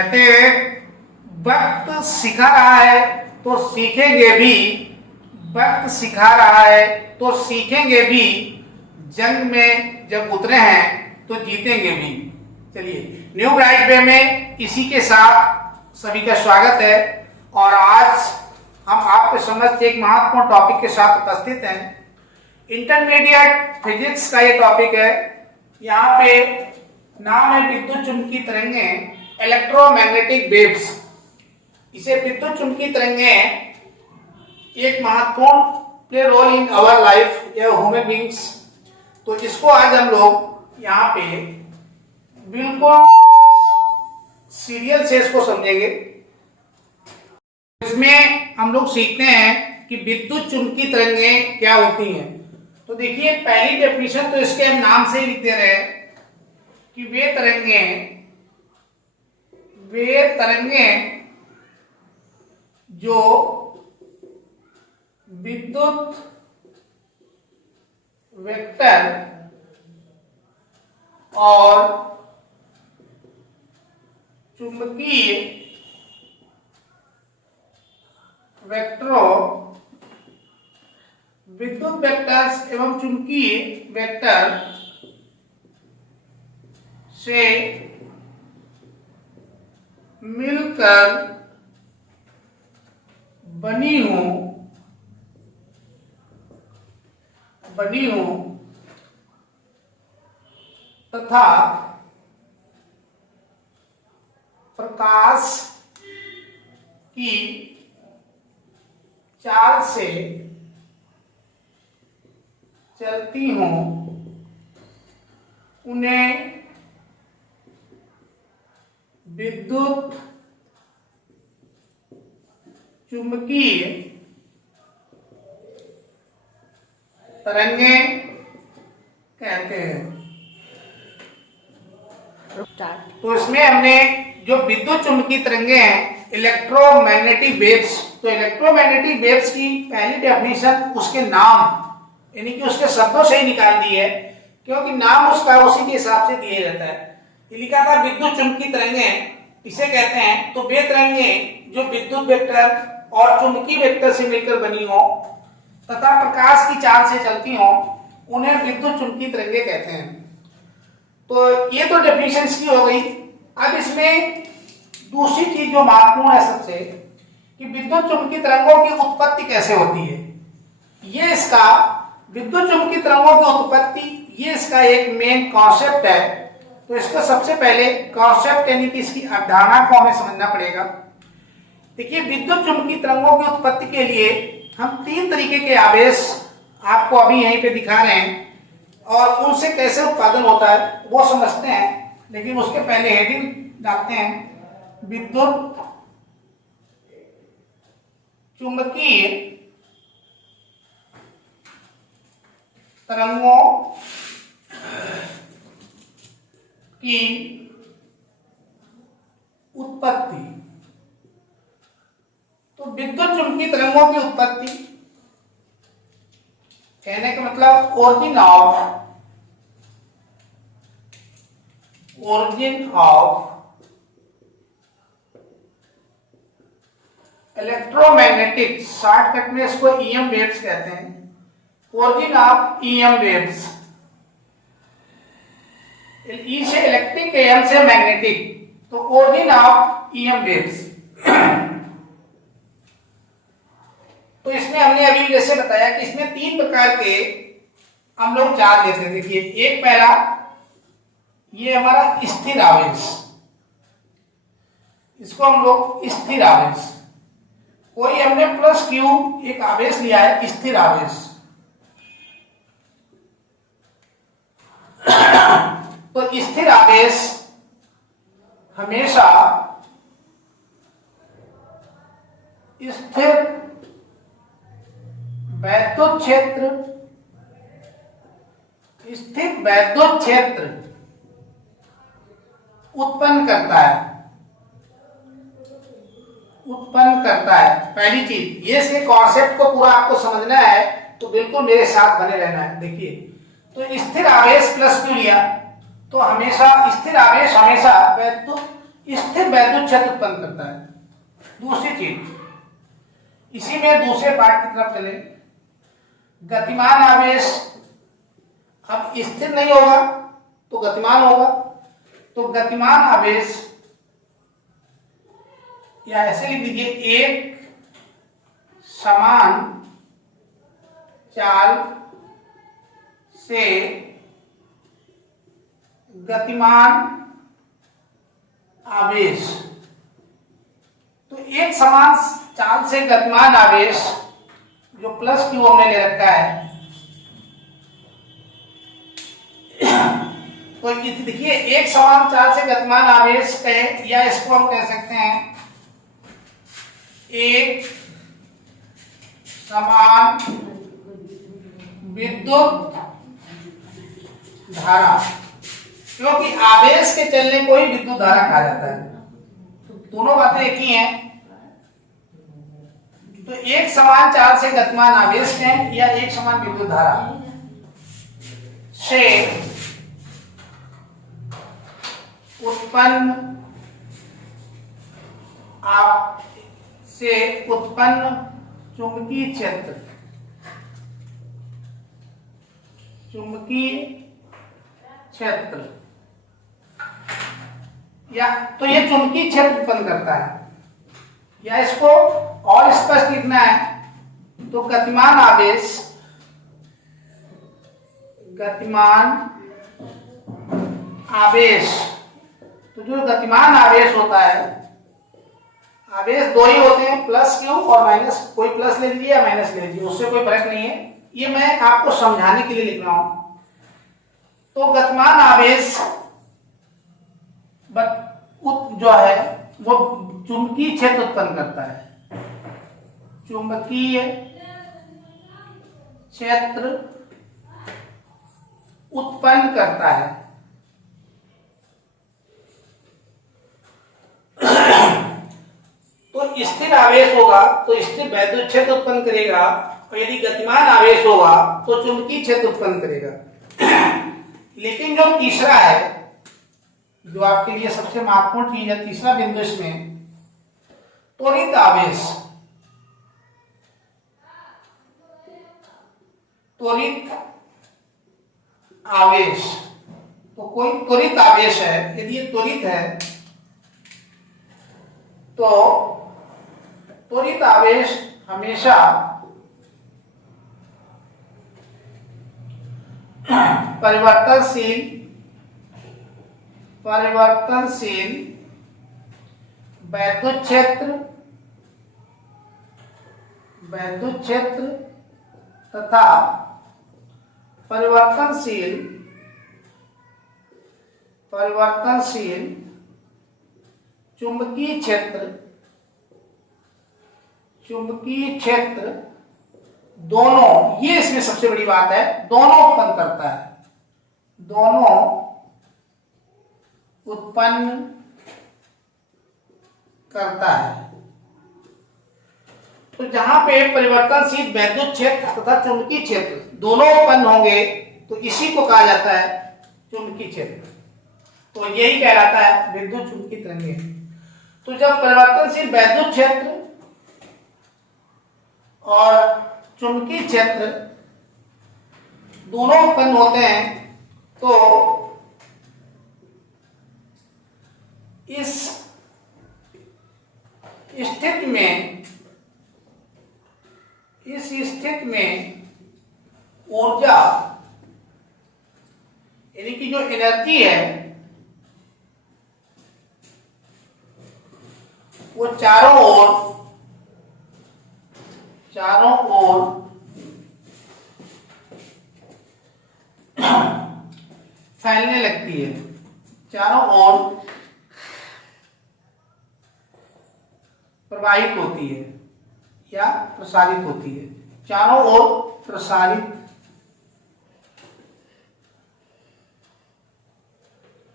कहते हैं वक्त सिखा रहा है तो सीखेंगे भी, वक्त सिखा रहा है तो सीखेंगे भी, जंग में जब उतरे हैं तो जीतेंगे भी। चलिए, न्यू ब्राइट वे में इसी के साथ सभी का स्वागत है। और आज हम आपके समक्ष एक महत्वपूर्ण टॉपिक के साथ उपस्थित हैं। इंटरमीडिएट फिजिक्स का ये टॉपिक है। यहाँ पे नाम है विद्युत चुंबकीय तरंगें, इलेक्ट्रोमैग्नेटिक वेव्स। इसे विद्युत चुंबकीय तरंगें एक महत्वपूर्ण play role in our life या ह्यूमन बींग्स। तो इसको आज हम लोग यहाँ पे बिल्कुल सीरियल से इसको समझेंगे। इसमें हम लोग सीखते हैं कि विद्युत चुंबकीय तरंगें क्या होती हैं। तो देखिए, पहली डेफिनेशन तो इसके हम नाम से ही लिख दे रहे हैं कि वे तरंगें जो विद्युत वेक्टर और चुंबकीय वेक्टरों, विद्युत वेक्टर्स एवं चुंबकीय वेक्टर से मिलकर बनी हूं तथा प्रकाश की चाल से चलती हूं, उन्हें विद्युत चुंबकीय तरंगें कहते हैं। तो इसमें हमने जो विद्युत चुंबकीय तरंगें हैं, इलेक्ट्रोमैग्नेटिक वेव्स, तो इलेक्ट्रोमैग्नेटिक वेव्स की पहली डेफिनेशन उसके नाम यानी कि उसके शब्दों से ही निकाल दी है, क्योंकि नाम उसका उसी के हिसाब से दिया जाता है। ये लिखा था विद्युत चुंबकीय तरंगें, इसे कहते हैं। तो वे तरंगें जो विद्युत वेक्टर और चुंबकीय वेक्टर से मिलकर बनी हो तथा प्रकाश की चाल से चलती हो, उन्हें विद्युत चुंबकीय तरंगें कहते हैं। तो ये तो डेफिनेशन की हो गई। अब इसमें दूसरी चीज जो महत्वपूर्ण है सबसे, कि विद्युत चुंबकीय तरंगों की उत्पत्ति कैसे होती है। ये इसका विद्युत चुंबकीय तरंगों की उत्पत्ति, ये इसका एक मेन कॉन्सेप्ट है। तो इसको सबसे पहले कॉन्सेप्ट यानी कि इसकी अवधारणा को हमें समझना पड़ेगा। देखिए, विद्युत चुंबकीय तरंगों की उत्पत्ति के लिए हम तीन तरीके के आवेश आपको अभी यहीं पे दिखा रहे हैं, और उनसे कैसे उत्पादन होता है वो समझते हैं। लेकिन उसके पहले हेडिंग डालते हैं, विद्युत चुंबकीय तरंगों की उत्पत्ति। तो विद्युत चुंबकीय तरंगों की उत्पत्ति कहने का मतलब ओरिजिन ऑफ इलेक्ट्रोमैग्नेटिक, शॉर्टकट में इसको ईएम वेव्स कहते हैं। ओरिजिन ऑफ ईएम वेव्स, ई से इलेक्ट्रिक, एम से मैग्नेटिक, तो ओरिजिन ऑफ ईएम वेव्स। तो इसमें हमने अभी जैसे बताया कि इसमें तीन प्रकार के हम लोग चार्ज लेते हैं। देखिए, एक पहला ये हमारा स्थिर आवेश, इसको हम लोग स्थिर आवेश, कोई हमने प्लस क्यू एक आवेश लिया है, स्थिर आवेश। तो स्थिर आवेश हमेशा स्थिर वैद्युत क्षेत्र उत्पन्न करता है। पहली चीज ये, इसके कॉन्सेप्ट को पूरा आपको समझना है तो बिल्कुल मेरे साथ बने रहना है। देखिए, तो स्थिर आवेश प्लस क्यू लिया तो हमेशा स्थिर आवेश हमेशा वैद्युत स्थिर वैद्युत क्षेत्र उत्पन्न करता है। दूसरी चीज, इसी में दूसरे पार्ट की तरफ चले, गतिमान आवेश अब स्थिर नहीं होगा तो गतिमान होगा, तो गतिमान आवेश या ऐसे लिख दीजिए, एक समान चाल से गतिमान आवेश। तो एक समान चाल से गतिमान आवेश, जो प्लस क्यू हमने ले रखा है, तो देखिए एक समान चाल से गतिमान आवेश कहे, या इसको हम कह सकते हैं एक समान विद्युत धारा, क्योंकि आवेश के चलने को ही विद्युत धारा कहा जाता है। दोनों बातें एक ही हैं। तो एक समान चाल से गतिमान आवेश कहें या एक समान विद्युत धारा से उत्पन्न चुंबकीय क्षेत्र, या तो ये चुंबकीय क्षेत्र उत्पन्न करता है, या इसको और स्पष्ट लिखना है तो गतिमान आवेश, तो जो गतिमान आवेश होता है, आवेश दो ही होते हैं, प्लस क्यू और माइनस, कोई प्लस ले लीजिए या माइनस ले लीजिए, उससे कोई फर्क नहीं है, ये मैं आपको समझाने के लिए लिख रहा हूं। तो गतिमान आवेश जो है वो चुंबकीय क्षेत्र उत्पन्न करता है, चुंबकीय क्षेत्र उत्पन्न करता है। तो स्थिर आवेश होगा तो स्थिर वैद्युत क्षेत्र उत्पन्न करेगा, और यदि गतिमान आवेश होगा तो चुंबकीय क्षेत्र उत्पन्न करेगा। लेकिन जो तीसरा है, जो आपके लिए सबसे महत्वपूर्ण चीज है, तीसरा बिंदु इसमें त्वरित आवेश। तो कोई त्वरित आवेश है, यदि ये त्वरित है तो त्वरित आवेश हमेशा परिवर्तनशील वैद्युत क्षेत्र तथा परिवर्तनशील चुंबकीय क्षेत्र दोनों, ये इसमें सबसे बड़ी बात है, दोनों उत्पन्न करता है, दोनों उत्पन्न करता है। तो जहां पे परिवर्तनशील वैद्युत क्षेत्र तथा चुंबकीय क्षेत्र दोनों उत्पन्न होंगे तो इसी को कहा जाता है चुंबकीय क्षेत्र। तो यही कहलाता है विद्युत चुंबकीय तरंगे। तो जब परिवर्तनशील वैद्युत क्षेत्र और चुंबकीय क्षेत्र दोनों उत्पन्न होते हैं तो इस स्थिति में ऊर्जा, यानी कि जो एनर्जी है वो चारों ओर फैलने लगती है, चारों ओर प्रवाहित होती है या प्रसारित होती है, चारों ओर प्रसारित,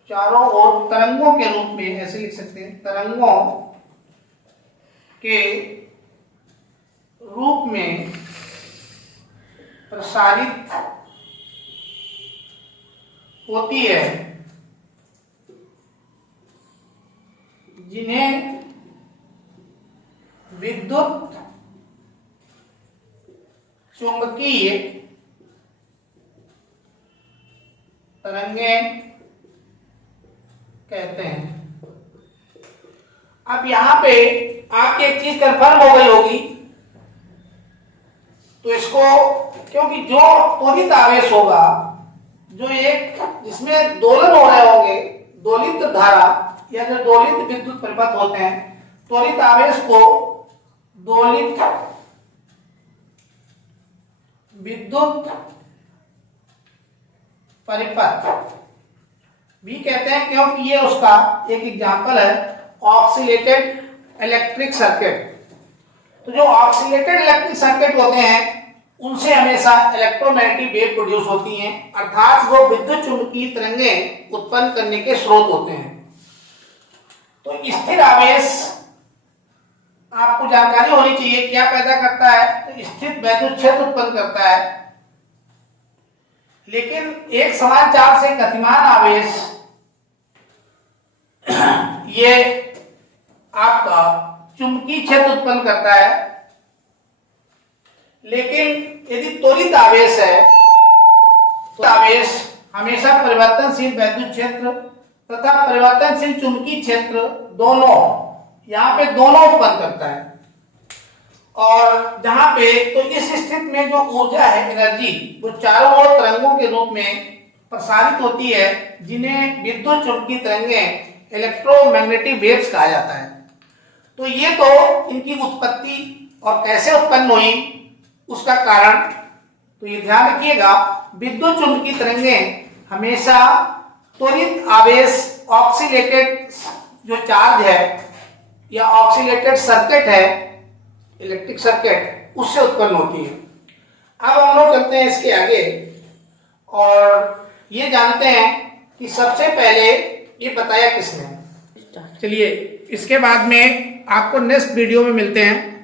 चारों ओर तरंगों के रूप में ऐसे लिख सकते हैं, तरंगों के रूप में प्रसारित होती है। जिन्हें विद्युत चुंबकीय तरंगें कहते हैं। अब यहां पे आपकी एक चीज कंफर्म हो गई होगी, तो इसको, क्योंकि जो त्वरित आवेश होगा, जो एक जिसमें दोलन हो रहे होंगे, दोलित धारा या जो दोलित विद्युत परिपथ होते हैं, त्वरित आवेश को दोलित विद्युत परिपथ भी कहते हैं, क्योंकि ये उसका एक एग्जांपल है ऑक्सीलेटेड इलेक्ट्रिक सर्किट। तो जो ऑक्सीलेटेड इलेक्ट्रिक सर्किट होते हैं उनसे हमेशा इलेक्ट्रोमैग्नेटिक वेव प्रोड्यूस होती हैं, अर्थात वो विद्युत चुंबकीय तरंगें उत्पन्न करने के स्रोत होते हैं। तो स्थिर आवेश आपको जानकारी होनी चाहिए क्या पैदा करता है, तो स्थिर वैद्युत क्षेत्र उत्पन्न करता है। लेकिन एक समान चार्ज से गतिमान आवेश ये आपका चुंबकीय क्षेत्र उत्पन्न करता है। लेकिन यदि त्वरित आवेश है तो आवेश हमेशा परिवर्तनशील वैद्युत क्षेत्र तथा परिवर्तनशील चुंबकीय क्षेत्र दोनों, यहाँ पे दोनों उत्पन्न करता है। और जहां पे तो इस स्थिति में जो ऊर्जा है, एनर्जी, वो चारों ओर तरंगों के रूप में प्रसारित होती है, जिन्हें विद्युत चुंबकीय तरंगें इलेक्ट्रोमैग्नेटिक वेव्स कहा जाता है। तो ये तो इनकी उत्पत्ति और कैसे उत्पन्न हुई उसका कारण, तो ये ध्यान रखिएगा, विद्युत चुंबकीय तरंगें हमेशा त्वरित आवेश, ऑक्सीलेटेड जो चार्ज है या ऑक्सीलेटेड सर्किट है, इलेक्ट्रिक सर्किट, उससे उत्पन्न होती है। अब हम लोग चलते हैं इसके आगे और ये जानते हैं कि सबसे पहले ये बताया किसने। चलिए इसके बाद में आपको नेक्स्ट वीडियो में मिलते हैं।